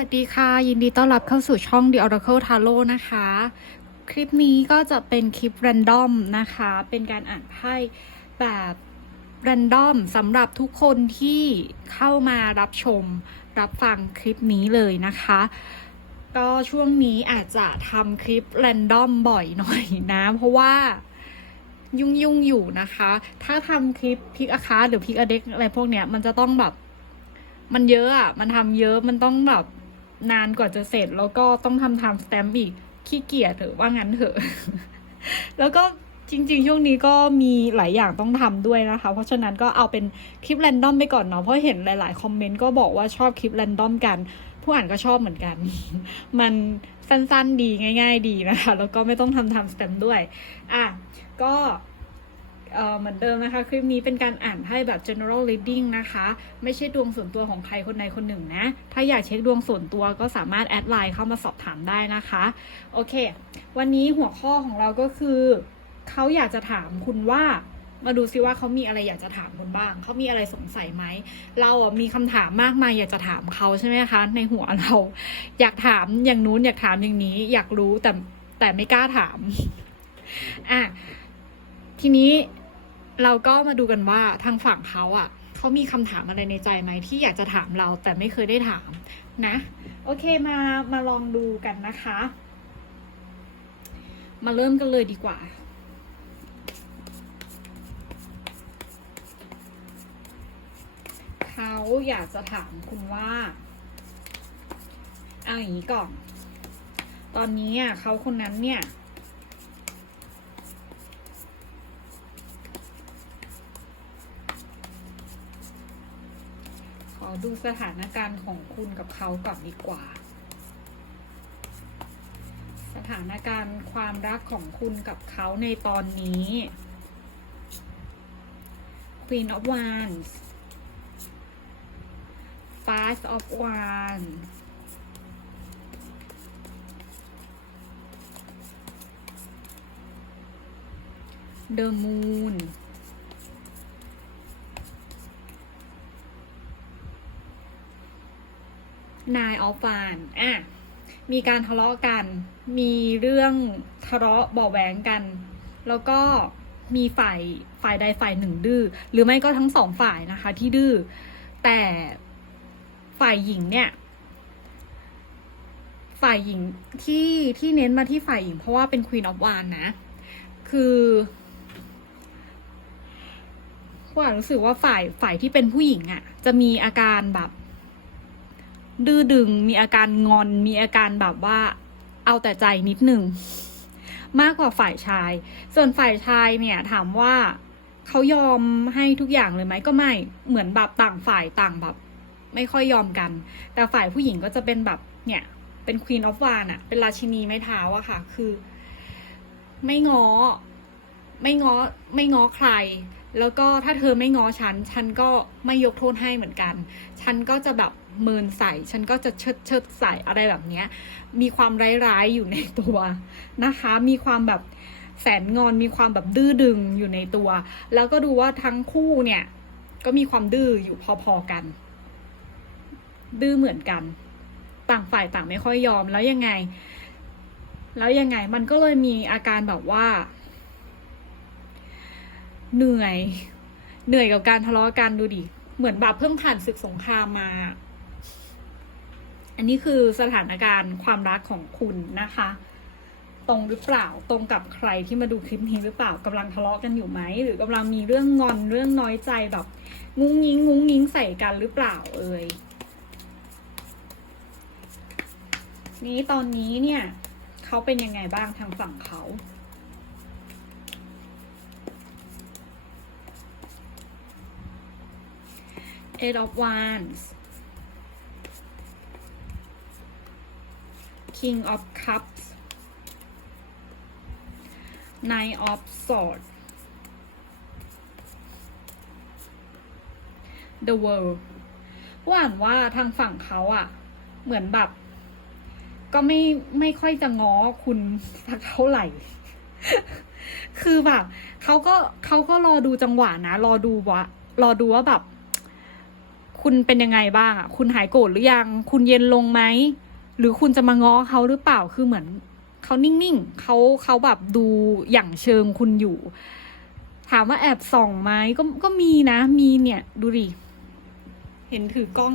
วัสดีค่ะ ยินดีต้อนรับเข้าสู่ช่อง The Oracle Tarot นะคะ คลิปนี้ก็จะเป็นคลิป r รนดอมนะคะ เป็นการอ่านไพ่แบบ r รนดอมสำหรับทุกคนที่เข้ามารับชมรับฟังคลิปนี้เลยนะคะ ก็ช่วงนี้อาจจะทำคลิป r รนดอมบ่อยหน่อยนะ เพราะว่ายุ่งยุ่งอยู่นะคะ ถ้าทำคลิปพิกอาคาหรือพิกอเด็กอะไรพวกเนี้ยมันจะต้องแบบมันเยอะอะ มันทำเยอะ มันต้องแบบ นานกว่าจะเสร็จ แล้วก็ต้องทำ time stamp อีกขี้เกียจเถอะว่างั้นเถอะ แล้วก็จริงๆ ช่วงนี้ก็มีหลายอย่างต้องทำด้วยนะคะ เพราะฉะนั้นก็เอาเป็นคลิปแรนดอมไปก่อนเนาะเพราะเห็นหลายๆ คอมเมนต์ก็บอกว่าชอบคลิปแรนดอมกัน ผู้อ่านก็ชอบเหมือนกัน มันสั้นๆดีง่าย ๆ ดีนะคะ แล้วก็ไม่ต้องทำ time stamp ด้วย อะ ก็ เหมือนเดิมนะคะ คลิปนี้เป็นการอ่านไพ่แบบ general reading นะคะ ไม่ใช่ดวงส่วนตัวของใครคนใดคนหนึ่งนะ ถ้าอยากเช็คดวงส่วนตัวก็สามารถแอดไลน์เข้ามาสอบถามได้นะคะ โอเค วันนี้หัวข้อของเราก็คือ เขาอยากจะถามคุณว่ามาดูซิว่าเขามีอะไรอยากจะถามคุณบ้าง เขามีอะไรสงสัยไหม เราอะมีคำถามมากมายอยากจะถามเขาใช่ไหมคะ ในหัวเรา อยากถามอย่างนู้นอยากถามอย่างนี้ อยากรู้แต่แต่ไม่กล้าถาม อะ ทีนี้ เราก็มาดูกันว่าทางฝั่งเขาอะเขามีคำถามอะไรในใจไหมที่อยากจะถามเราแต่ไม่เคยได้ถามนะ โอเคมามาลองดูกันนะคะ มาเริ่มกันเลยดีกว่าเขาอยากจะถามคุณว่าเอาอย่างนี้ก่อน ตอนนี้อะเขาคนนั้นเนี่ย ดูสถานการณ์ของคุณกับเขาก่อนดีกว่า สถานการณ์ความรักของคุณกับเขาในตอนนี้ Queen of Wands Five of Wands The Moon Nine of Wands อะมีการทะเลาะกัน มีเรื่องทะเลาะเบาแหวงกัน แล้วก็มีฝ่ายฝ่ายใดฝ่ายหนึ่งดื้อ หรือไม่ก็ทั้งสองฝ่ายนะคะที่ดื้อ แต่ฝ่ายหญิงเนี่ย ฝ่ายหญิงที่ที่เน้นมาที่ฝ่ายหญิงเพราะว่าเป็น Queen of Wands นะ คือว่ารู้สึกว่าฝ่ายฝ่ายที่เป็นผู้หญิงอะ่ะ จะมีอาการแบบ ดื้อดึงมีอาการงอนมีอาการแบบว่าเอาแต่ใจนิดหนึ่งมากกว่าฝ่ายชาย ส่วนฝ่ายชายเนี่ยถามว่าเขายอมให้ทุกอย่างเลยไหมก็ไม่เหมือนแบบต่างฝ่ายต่างแบบ ไม่ค่อยยอมกัน แต่ฝ่ายผู้หญิงก็จะเป็นแบบเนี่ยเป็น Queen of Wands อะเป็นราชินีไม้เท้าอะค่ะ คือ ไม่ง้อ ไม่ง้อ ไม่ง้อใคร แล้วก็ถ้าเธอไม่ง้อฉัน ฉันก็ไม่ยกโทษให้เหมือนกัน ฉันก็จะแบบ เมินใส่ ฉันก็จะเชิดเชิดใส่อะไรแบบเนี้ย มีความร้ายๆอยู่ในตัวนะคะ มีความแบบแสนงอนมีความแบบดื้อดึงอยู่ในตัว แล้วก็ดูว่าทั้งคู่เนี่ย ก็มีความดื้ออยู่พอๆกัน ดื้อเหมือนกัน ต่างฝ่ายต่างไม่ค่อยยอมแล้วยังไง แล้วยังไงมันก็เลยมีอาการแบบว่า เหนื่อย เหนื่อยกับการทะเลาะกันดูดิ เหมือนแบบเพิ่งผ่านศึกสงครามมา อันนี้คือสถานการณ์ความรักของคุณนะคะ ตรงหรือเปล่าตรงกับใครที่มาดูคลิปนี้หรือเปล่ากำลังทะเลาะกันอยู่ไหมหรือกำลังมีเรื่องงอนเรื่องน้อยใจแบบงุ้งยิงงุ้งยิงใส่กันหรือเปล่าเอ่ยนี้ตอนนี้เนี่ยเขาเป็นยังไงบ้างทางฝั่งเขา Eight of Wands King of Cups Nine of Swords The World ว่าอ่านว่าทางฝั่งเขาอะเหมือนแบบ ก็ไม่ไม่ค่อยจะง้อคุณสักเท่าไหร่ คือแบบเขาก็เขาก็รอดูจังหวะนะ รอดูว่ารอดูว่าแบบ คุณเป็นยังไงบ้างอะคุณหายโกรธหรือยัง คุณเย็นลงไหม หรือคุณจะมาง้อเขาหรือเปล่าคือเหมือนเขานิ่งๆเขาเขาแบบดูอย่างเชิงคุณอยู่ ถามว่าแอบส่องไหมก็ก็มีนะมีเนี่ย ดูดิเห็นถือกล้อง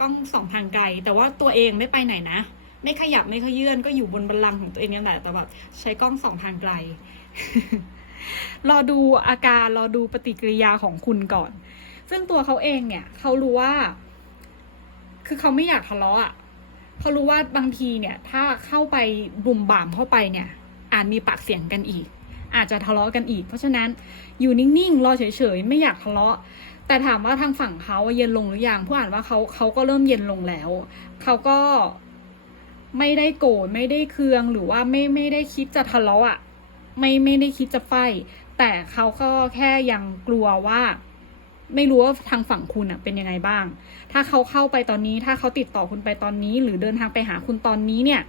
กล้องส่องทางไกล แต่ว่าตัวเองไม่ไปไหนนะไม่ขยับไม่ขยื่นก็อยู่บนบัลลังก์ของตัวเองนี่แหละแต่แบบใช้กล้องส่องทางไกล รอดูอาการรอดูปฏิกิริยาของคุณก่อน ซึ่งตัวเขาเองเนี่ย เขารู้ว่า คือเขาไม่อยากทะเลาะอะเขารู้ว่าบางทีเนี่ย ถ้าเข้าไปบุ่มบ่ามเข้าไปเนี่ย อาจมีปากเสียงกันอีก อาจจะทะเลาะกันอีก เพราะฉะนั้นอยู่นิ่งๆรอเฉยๆไม่อยากทะเลาะ แต่ถามว่าทางฝั่งเขาเย็นลงหรือยังผู้อ่านว่าเขาเขาก็เริ่มเย็นลงแล้วเขาก็ไม่ได้โกรธไม่ได้เคืองหรือว่าไม่ไม่ได้คิดจะทะเลาะอะไม่ไม่ได้คิดจะไฟแต่เขาก็แค่ยังกลัวว่า ไม่รู้ว่าทางฝั่งคุณอะ เป็นยังไงบ้าง ถ้าเขาเข้าไปตอนนี้ ถ้าเขาติดต่อคุณไปตอนนี้ หรือเดินทางไปหาคุณตอนนี้เนี่ย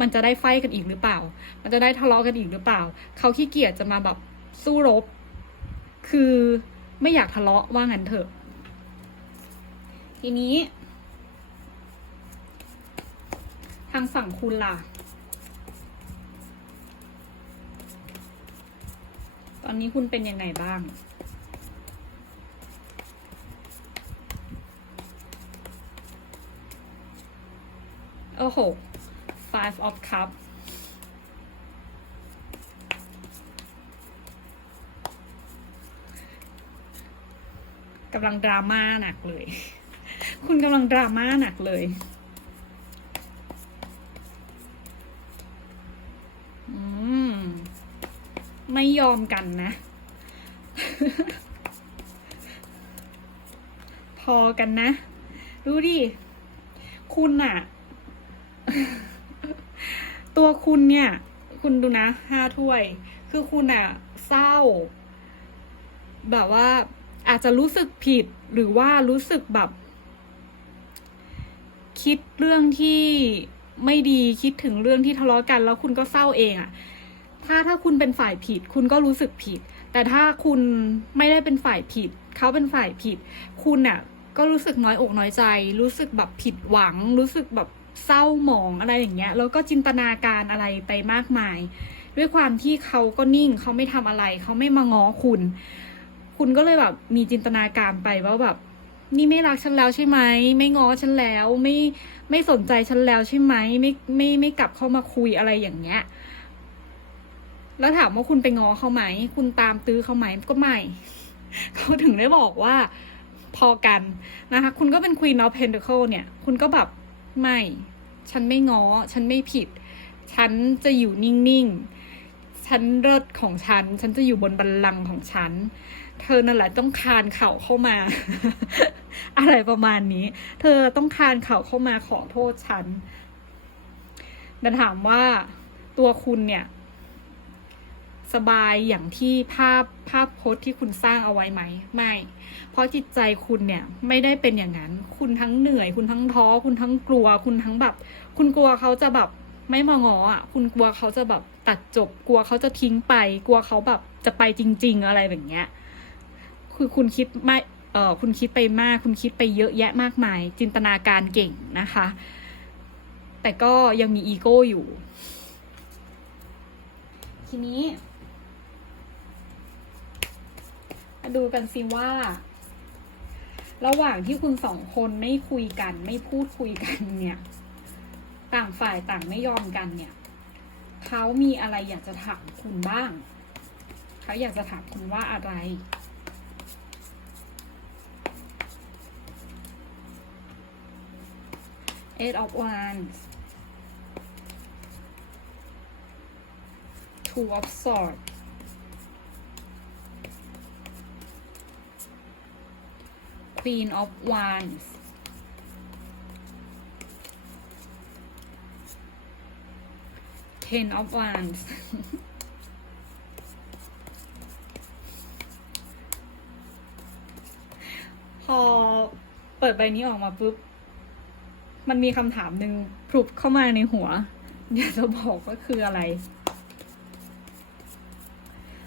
มันจะได้ไฟกันอีกหรือเปล่า มันจะได้ทะเลาะกันอีกหรือเปล่า เขาขี้เกียจจะมาแบบสู้รบ คือไม่อยากทะเลาะว่างั้นเถอะ ทีนี้ ทางฝั่งคุณล่ะ ตอนนี้คุณเป็นยังไงบ้าง โอ้โห five of cup กำลังดราม่าหนักเลย คุณกำลังดราม่าหนักเลยอืมไม่ยอมกันนะ พอกันนะ ดูดิ คุณอะ ตัวคุณเนี่ย คุณดูนะห้าถ้วย คือคุณอะเศร้า แบบว่าอาจจะรู้สึกผิดหรือว่ารู้สึกแบบ คิดเรื่องที่ไม่ดีคิดถึงเรื่องที่ทะเลาะกันแล้วคุณก็เศร้าเองอะถ้าถ้าคุณเป็นฝ่ายผิด คุณก็รู้สึกผิด แต่ถ้าคุณไม่ได้เป็นฝ่ายผิด เขาเป็นฝ่ายผิด คุณน่ะก็รู้สึกน้อยอกน้อยใจ รู้สึกแบบผิดหวัง รู้สึกแบบ เศร้าหมองอะไรอย่างเงี้ยแล้วก็จินตนาการอะไรไปมากมาย ด้วยความที่เขาก็นิ่งเขาไม่ทำอะไร เขาไม่มาง้อคุณ คุณก็เลยแบบมีจินตนาการไปว่าแบบ นี่ไม่รักฉันแล้วใช่ไหมไม่ง้อฉันแล้วไม่ไม่สนใจฉันแล้วใช่ไหมไม่ไม่ไม่กลับเข้ามาคุยอะไรอย่างเงี้ยแล้วถามว่าคุณไปง้อเขาไหม คุณตามตื้อเขาไหมก็ไม่ เขาถึงได้บอกว่าพอกันนะคะ คุณก็เป็น Queen of Pentacle เนี่ย คุณก็แบบ ไม่ ฉันไม่ง้อ ฉันไม่ผิด ฉันจะอยู่นิ่งๆ ฉันเลิศของฉัน ฉันจะอยู่บนบัลลังก์ของฉัน เธอนั่นแหละต้องคานเข่าเข้ามา อะไรประมาณนี้ เธอต้องคานเข่าเข้ามาขอโทษฉันแต่ถามว่าตัวคุณเนี่ย สบายอย่างที่ภาพภาพโพสต์ที่คุณสร้างเอาไว้ไหม ไม่ เพราะจิตใจคุณเนี่ยไม่ได้เป็นอย่างนั้น คุณทั้งเหนื่อย คุณทั้งท้อ คุณทั้งกลัว คุณทั้งแบบ คุณกลัวเขาจะแบบไม่มางออะ คุณกลัวเขาจะแบบตัดจบ กลัวเขาจะทิ้งไป กลัวเขาแบบจะไปจริง ๆ อะไรแบบเนี้ย คือคุณคิดไม่เออคุณคิดไปมาก คุณคิดไปเยอะแยะมากมาย จินตนาการเก่งนะคะ แต่ก็ยังมีอีโก้อยู่ ทีนี้ มา ดูกันสิว่า ระหว่างที่คุณสองคนไม่คุยกัน ไม่พูดคุยกันเนี่ย ต่างฝ่ายต่างไม่ยอมกันเนี่ยเขามีอะไรอยากจะถามคุณบ้างเขาอยากจะถามคุณว่าอะไร Eight of Wands Two of Swords Queen of Wands Ten of Wands พอเปิดใบนี้ออกมาปุ๊บ มันมีคำถามหนึ่งพลุบเข้ามาในหัว อยากจะบอกว่าคืออะไร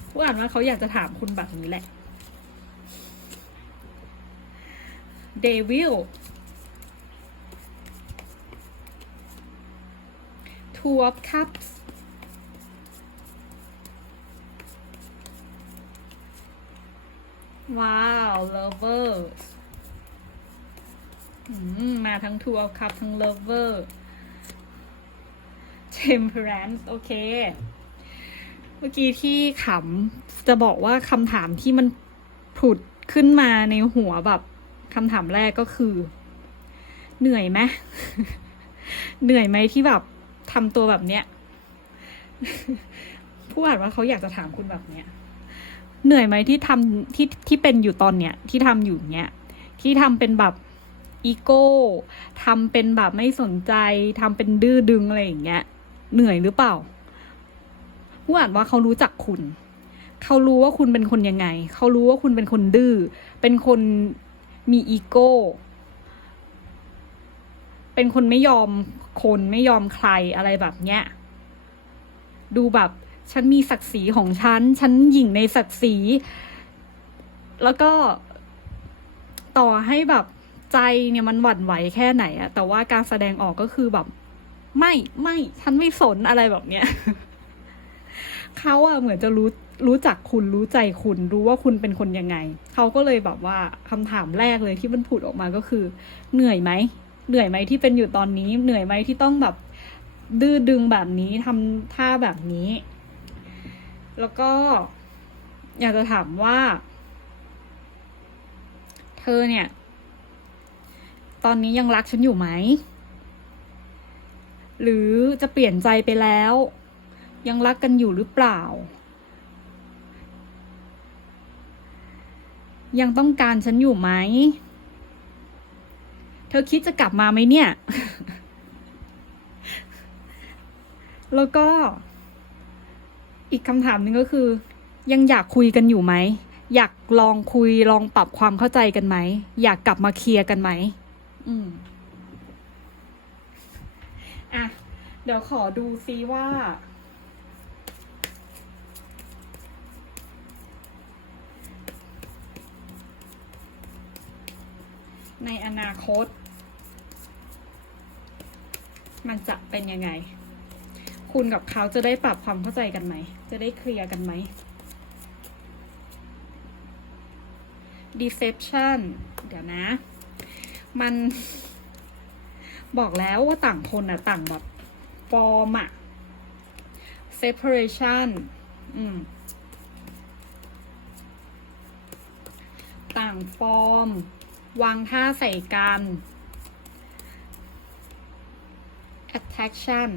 ผู้อ่านว่าเขาอยากจะถามคุณแบบนี้แหละ devil two of cups ว้าว lovers อืมมาทั้ง two of cups ทั้ง lover temperance โอเคเมื่อกี้ที่ขำจะบอกว่าคำถามที่มันผุดขึ้นมาในหัวแบบ คำถามแรกก็คือ เหนื่อยไหมเหนื่อยไหมที่แบบทำตัวแบบเนี้ยผู้อ่านว่าเขาอยากจะถามคุณแบบเนี้ยเหนื่อยไหมที่ทำที่ที่เป็นอยู่ตอนเนี้ยที่ทำอยู่เนี้ยที่ทำเป็นแบบอีโก้ทำเป็นแบบไม่สนใจทำเป็นดื้อดึงอะไรอย่างเงี้ย เหนื่อยหรือเปล่าผู้อ่านว่าเขารู้จักคุณ เขารู้ว่าคุณเป็นคนยังไง เขารู้ว่าคุณเป็นคนดื้อเป็นคน มีอีโก้ เป็นคนไม่ยอมคนไม่ยอมใครอะไรแบบเนี้ย ดูแบบ ฉันมีศักดิ์ศรีของฉัน ฉันหยิ่งในศักดิ์ศรี แล้วก็ต่อให้แบบใจเนี่ยมันหวั่นไหวแค่ไหนอะแต่ว่าการแสดงออกก็คือแบบ ไม่ไม่ฉันไม่สนอะไรแบบเนี้ยเขาอะเหมือนจะรู้ รู้จักคุณรู้ใจคุณรู้ว่าคุณเป็นคนยังไง เขาก็เลยแบบว่าคำถามแรกเลยที่มันผุดออกมาก็คือ เหนื่อยไหมเหนื่อยไหมที่เป็นอยู่ตอนนี้ เหนื่อยไหมที่ต้องแบบดื้อดึงแบบนี้ทำท่าแบบนี้ แล้วก็ อยากจะถามว่า เธอเนี่ย ตอนนี้ยังรักฉันอยู่ไหม หรือจะเปลี่ยนใจไปแล้ว ยังรักกันอยู่หรือเปล่า ยังต้องการฉันอยู่ไหม เธอคิดจะกลับมาไหมเนี่ย แล้วก็ อีกคำถามหนึ่งก็คือ ยังอยากคุยกันอยู่ไหม อยากลองคุยลองปรับความเข้าใจกันไหม อยากกลับมาเคลียร์กันไหม อืม อะ เดี๋ยวขอดูซิว่า ในอนาคต มันจะเป็นยังไง คุณกับเขาจะได้ปรับความเข้าใจกันไหม จะได้เคลียร์กันไหม deception เดี๋ยวนะ มันบอกแล้วว่าต่างคนอะต่างแบบฟอร์มอะ separation อืมต่างฟอร์ม วางท่าใส่กัน attraction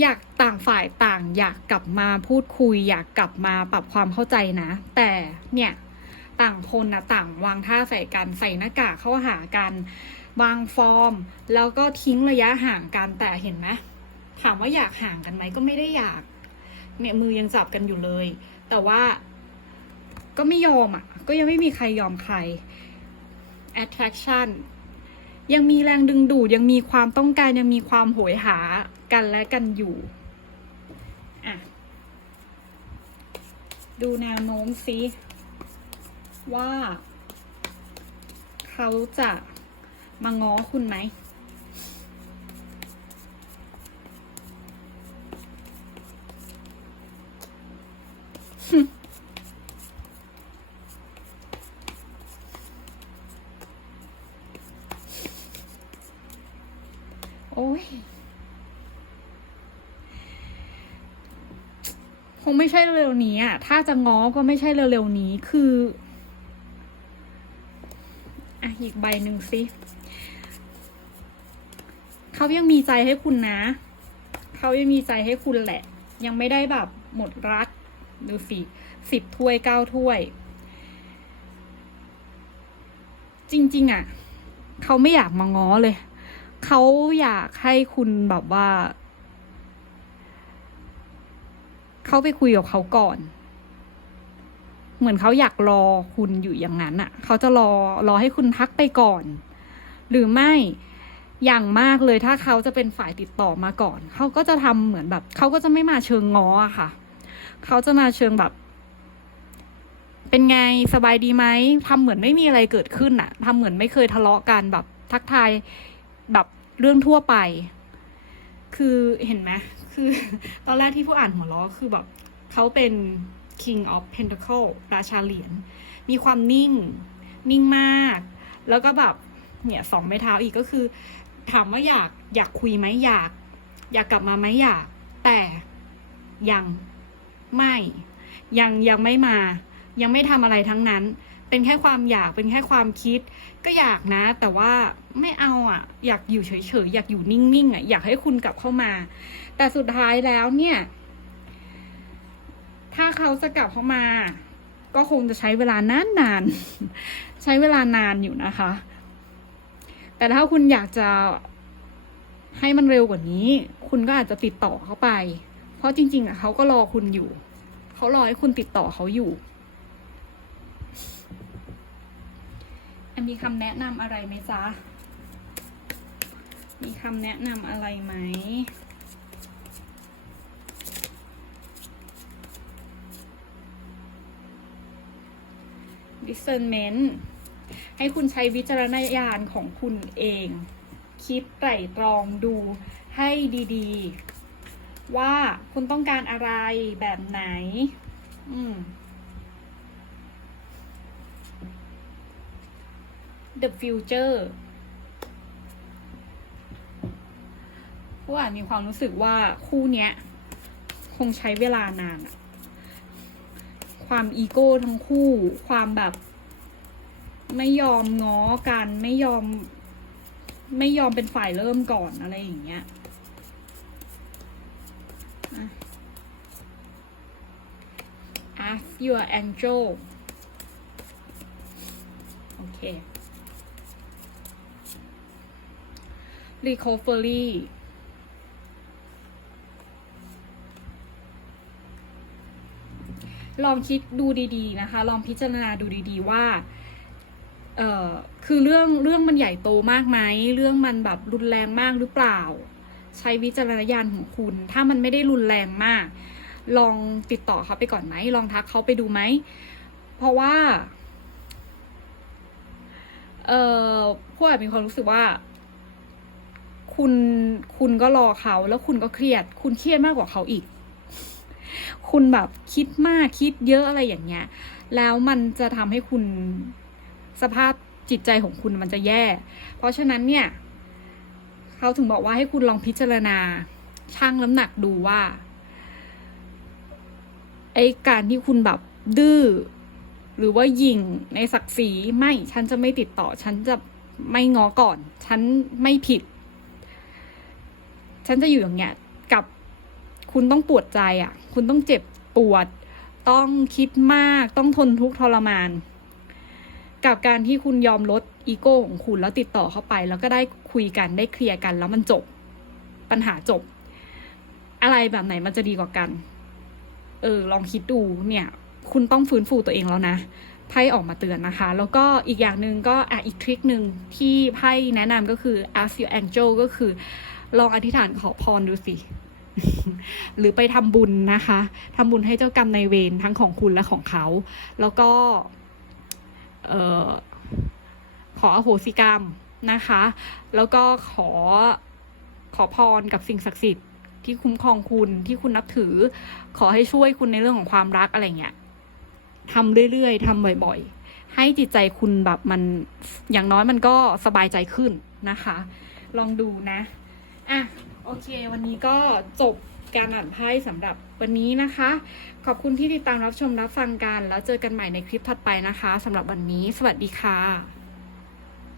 อยากต่างฝ่ายต่างอยากกลับมาพูดคุย อยากกลับมาปรับความเข้าใจนะ แต่เนี่ยต่างคนนะต่างวางท่าใส่กันใส่หน้ากากเข้าหากันวางฟอร์ม แล้วก็ทิ้งระยะห่างกันแต่เห็นไหมถามว่าอยากห่างกันไหมก็ไม่ได้อยาก เนี่ยมือยังจับกันอยู่เลย แต่ว่าก็ไม่ยอมอะ ก็ยังไม่มีใครยอมใคร attraction ยังมีแรงดึงดูดยังมีความต้องการยังมีความโหยหากันและกันอยู่อะดูแนวโน้มซิว่า เขาจะมาง้อคุณไหมโอ้ย ค งไม่ใช่เร็วๆนี้อะถ้าจะง้อก็ไม่ใช่เร็วๆนี้คืออะอีกใบหนึ่งสิเขายังมีใจให้คุณนะ เขายังมีใจให้คุณแหละ ยังไม่ได้แบบหมดรักดูสิสิบถ้วยเก้าถ้วย จริง ๆ อะ เขาไม่อยากมาง้อเลย เขาอยากให้คุณแบบว่า เขาไปคุยกับเขาก่อน เหมือนเขาอยากรอคุณอยู่อย่างนั้นอะ เขาจะรอรอให้คุณทักไปก่อน หรือไม่อย่างมากเลยถ้าเขาจะเป็นฝ่ายติดต่อมาก่อน เขาก็จะทำเหมือนแบบ เขาก็จะไม่มาเชิงง้ออะค่ะ เขาจะมาเชิงแบบ เป็นไงสบายดีไหมทำเหมือนไม่มีอะไรเกิดขึ้นอะทำเหมือนไม่เคยทะเลาะกันแบบ ทักทายแบบเรื่องทั่วไป คือเห็นไหม คือ ตอนแรกที่ผู้อ่านหัวล้อคือแบบเขาเป็น King of Pentacle ราชาเหรียญ มีความนิ่ง นิ่งมาก แล้วก็แบบ เนี่ยสองไม้เท้าอีกก็คือ ถามว่าอยากอยากคุยไหมอยาก อยากกลับมาไหมอยาก แต่ยังไม่ ยังยังไม่มา ยังไม่ทำอะไรทั้งนั้น เป็นแค่ความอยากเป็นแค่ความคิด ก็อยากนะ แต่ว่า ไม่เอาอะ อยากอยู่เฉยๆอยากอยู่นิ่งๆอะอยากให้คุณกลับเข้ามา แต่สุดท้ายแล้วเนี่ย ถ้าเขาจะกลับเข้ามา ก็คงจะใช้เวลานานนานๆใช้เวลานานอยู่นะคะ แต่ถ้าคุณอยากจะให้มันเร็วกว่านี้ คุณก็อาจจะติดต่อเขาไป เพราะจริง ๆ อะเขาก็รอคุณอยู่เขารอให้คุณติดต่อเขาอยู่มีคำแนะนำอะไรไหมจ๊ะ มีคำแนะนำอะไรไหม discernment ให้คุณใช้วิจารณญาณของคุณเอง คิดไตร่ตรองดูให้ดีๆ ว่าคุณต้องการอะไรแบบไหน อืม the future ผู้อ่านมีความรู้สึกว่าคู่เนี้ย คงใช้เวลานานอะความอีโก้ทั้งคู่ ความแบบ ไม่ยอมง้อกัน ไม่ยอม ไม่ยอมเป็นฝ่ายเริ่มก่อนอะไรอย่างเงี้ยอะ ask your angel โอเค recovery ลองคิดดูดีๆนะคะ ลองพิจารณาดูดีๆว่าเอ่อคือเรื่องเรื่องมันใหญ่โตมากไหมเรื่องมันแบบรุนแรงมากหรือเปล่า ใช้วิจารณญาณของคุณ ถ้ามันไม่ได้รุนแรงมาก ลองติดต่อเขาไปก่อนไหมลองทักเขาไปดูไหม เพราะว่าเอ่อพวกมีความรู้สึกว่า คุณคุณก็รอเขาแล้วคุณก็เครียด คุณเครียดมากกว่าเขาอีก คุณแบบคิดมากคิดเยอะอะไรอย่างเงี้ย แล้วมันจะทำให้คุณสภาพจิตใจของคุณมันจะแย่ เพราะฉะนั้นเนี่ย เขาถึงบอกว่าให้คุณลองพิจารณาชั่งน้ำหนักดูว่าไอ้การที่คุณแบบดื้อหรือว่ายิงในศักดิ์ศรีไม่ฉันจะไม่ติดต่อ ฉันจะไม่ง้อก่อน ฉันไม่ผิด ฉันจะอยู่อย่างเงี้ย คุณต้องปวดใจอะ่ะ คุณต้องเจ็บปวด ต้องคิดมาก ต้องทนทุกข์ทรมาน กับการที่คุณยอมลดอีโก้ของคุณแล้วติดต่อเข้าไป แล้วก็ได้คุยกันได้เคลียร์กัน แล้วมันจบ ปัญหาจบ อะไรแบบไหนมันจะดีกว่ากัน เออ ลองคิดดูเนี่ย คุณต้องฟื้นฟูตัวเองแล้วนะไพ่ออกมาเตือนนะคะ แล้วก็อีกอย่างหนึ่งก็อะอีกทริคหนึ่งที่ไพ่แนะนำก็คือ ask your angel ก็คือ ลองอธิษฐานขอพรดูสิ หรือไปทำบุญนะคะทำบุญให้เจ้ากรรมนายเวรทั้งของคุณและของเขา แล้วก็เออขออโหสิกรรมนะคะ แล้วก็ขอขอพรกับสิ่งศักดิ์สิทธิ์ที่คุ้มครองคุณที่คุณนับถือ ขอให้ช่วยคุณในเรื่องของความรักอะไรเงี้ยทำเรื่อยๆทำบ่อยๆ ให้จิตใจคุณแบบมันอย่างน้อยมันก็สบายใจขึ้นนะคะ ลองดูนะ อะ โอเค วันนี้ก็จบการอ่านไพ่สำหรับวันนี้นะคะ ขอบคุณที่ติดตามรับชมรับฟังกัน แล้วเจอกันใหม่ในคลิปถัดไปนะคะสำหรับวันนี้ สวัสดีค่ะ